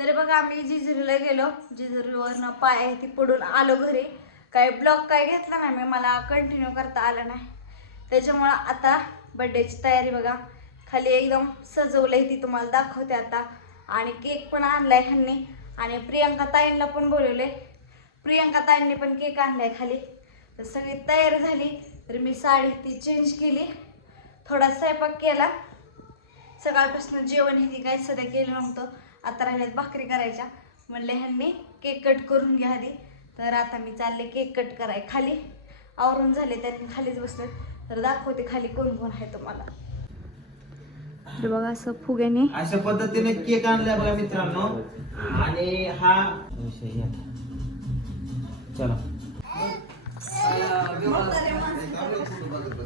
तरी बघा आम्ही जिजुरीला गेलो. जिजुरीवरनं पाय आहे ती पडून आलो घरी. काही ब्लॉग काय घेतला नाही मी मला कंटिन्यू करता आलं नाही. त्याच्यामुळं आता बड्डेची तयारी बघा. खाली एकदम सजवलंय ती तुम्हाला दाखवते आता. आणि केक पण आणलाय ह्यांनी. आणि प्रियंका ताईंना पण बोलवले प्रियंका ताईंनी पण केक आणलाय खाली. तर सगळी तयारी झाली. तर मी साडी ती चेंज केली. थोडा स्वयंपाक केला. सकाळपासून जेवण हे ती काय सध्या केलं नव्हतं. आता राहिल्यात भाकरी करायच्या. म्हणले ह्यांनी केक कट करून घ्या आधी. तर आता मी चालले केक कट कराय खाली. आवरून झाले त्यात खालीच बसले तर दाखवते खाली कोण कोण आहे तुम्हाला. तर बघा असं फुग्याने अशा पद्धतीने केक आणलाय बघा मित्रांनो. आणि हा चला.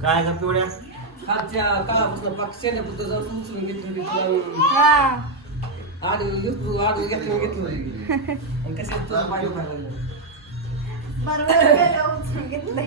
काय का पिवड्या खालच्या काळापासून पक्षाने पुढचं जाऊन उचलून घेतली होती हा आडवी घेतली आडवी घेतली घेतली आणि कसे तुझं पाय उघडलं बरोबर गेलं,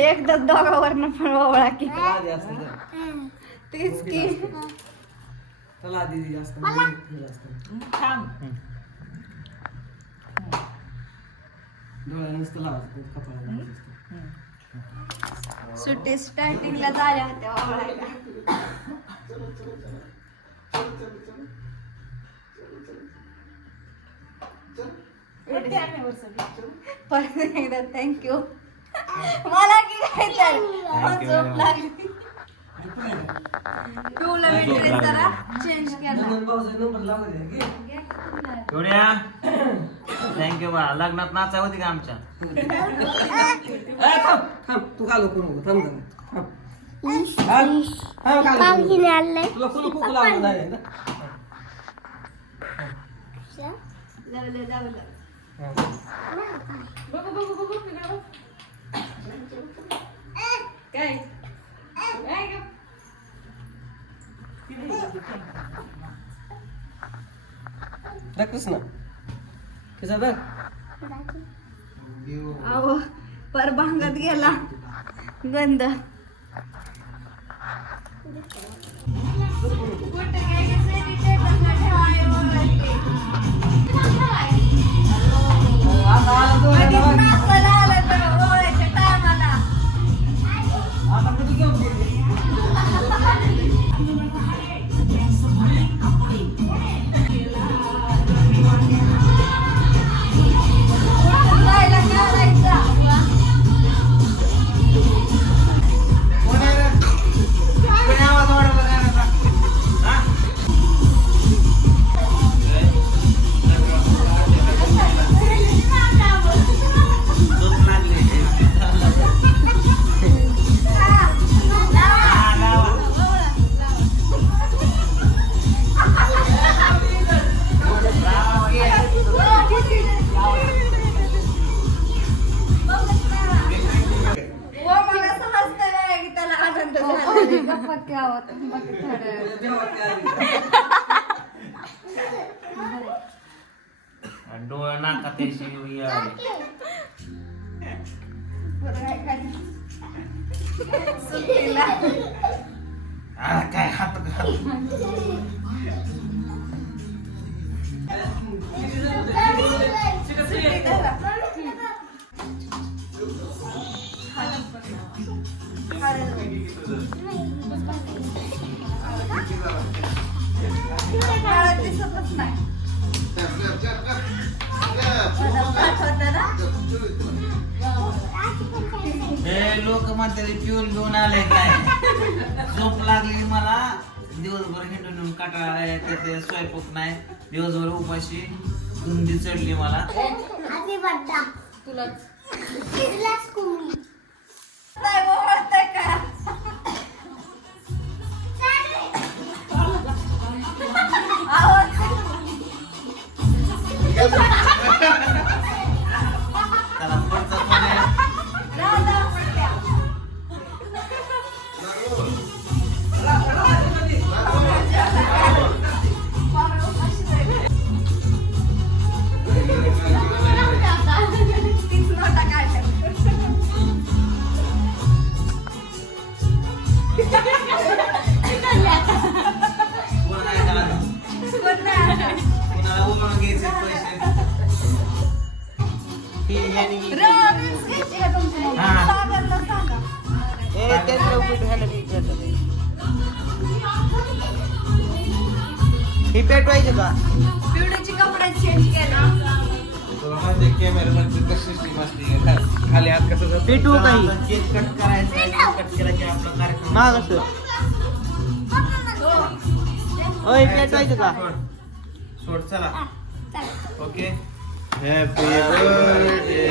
एकदा दोघांवरनं पण ओवळा की. तेच की त्याला आधी जास्त डोळ्याला नुसतं लावायचं कपाळाला असतं. सुट्टी स्टार्टिंगला झाल्या होत्या परत एकदा थँक्यू मला की काय तर? झोप. लागली. मी ड्रेस जरा? चेंज केला. नंदन थँक्यू बा लग्नात नाचा होती का आमच्या? ए, थांब थांब. तू कालो करू नको थांब जरा. थांब. थांब. थांब कालो करू नको. तुला फुलं फुकू लावलं नाही ना? लावलं लावलं बघू बघू बघू इकडं बघ. काय काय गं? दाखवस ना कसा बघ. अहो पर भांगत गेला गंध डोळा नाकात यायची वेळ आली. बरं काय खाली सुट्टीला आ, काय हात हात दिसतच नाही हे लोक म्हणतात पिऊन घेऊन आले काय? झोप लागली मला. दिवसभर हिंडून हिंडून काटाळा आहे त्याचे स्वयंपाक नाही. दिवसभर उपाशी धुंदी चढली मला. तुला नाही ओळखतंय का घेतात हे. ही. पेटवायची का? ब्युटीची कपडे चेंज केला. कॅमेरामॅनची कशी असते खा- खाली हात कसं? पेटू काही? केक कट करायचा कट केला की आपला कार्यक्रम माग असतो होय पेटवायचं का? सोड चला. ओके हॅपी बर्थडे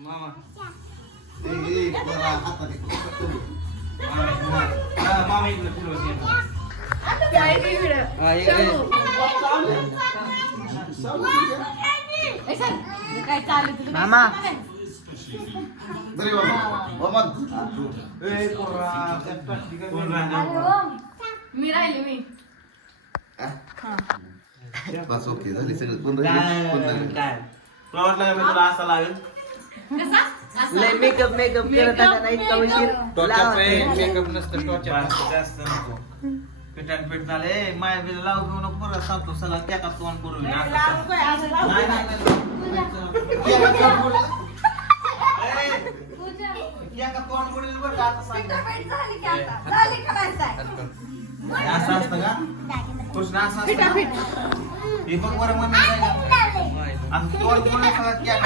मामा. हा, मामा इकडे फिरवते. काय वेगळं हा, एक- एक. काय चालू तुला मामा. ए, पोरा, त्या मी राहिले मी. बस ओके झाली सगळं. कोण काय राहिलं? कोण राहिलं? काय? तुला वाटलं का मी तुला असा लागेल? लय मेकअप मेकअप करत आला नाही इतका उशीर. मेकअप नसतं टॉर्चर जास्त जास्त नको. पिठान पीठ झाले. माय बिल लावू घेऊ नको परत सांगतो सला त्या का तोंड करू नाही नाही नाही त्या का तोंड पडेल. ए, त्या का तोंड पडेल बरं का आता सांग. झाली की आता? झाली का नाही ताई? असं असतं का कृष्ण असं असतं का? हे बघ बरं मम्मी काय का? असं तोंड पडेल सगळं त्या का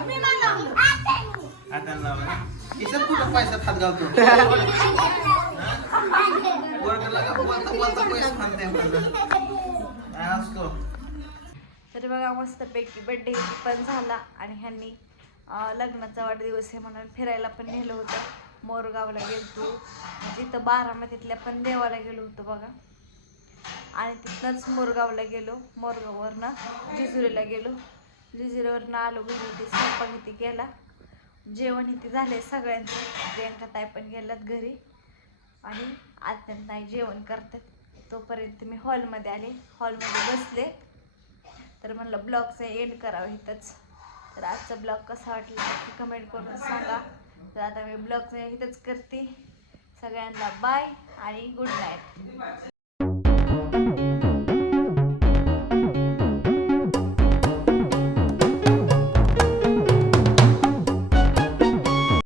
मी नाही लावलं. आता लावलं ना. खिशात कुठं पैसा हात घालतो वर्गाला का बोलता बोलता पैसे खाते माझं. काय असतो तरी बघा मस्तपैकी बड्डे पण झाला आणि ह्यांनी अं, लग्नाचा वाढदिवस आहे म्हणून फिरायला पण नेलं होतं मोरगावला गेलो जिथं बारामतीतल्या पण देवाला गेलो होतो बघा. आणि तिथनंच मोरगावला गेलो. मोरगाववरनं जिजुरीला गेलो. जिजुरीवरनं आलो घरी. ते स्वयंपाक इथे केला. जेवण इथे झाले सगळ्यांचं. प्रियंका ताई पण गेल्यात घरी. आणि आत्यान ताई जेवण करतात. तोपर्यंत मी हॉलमध्ये आले. हॉलमध्ये बसले. तर म्हणलं ब्लॉगचं एंड करावं इथंच. तर आजचा ब्लॉग कसा वाटला कमेंट करून सांगा. तर आता मी ब्लॉग इथंच करते. सगळ्यांना बाय आणि गुड नाईट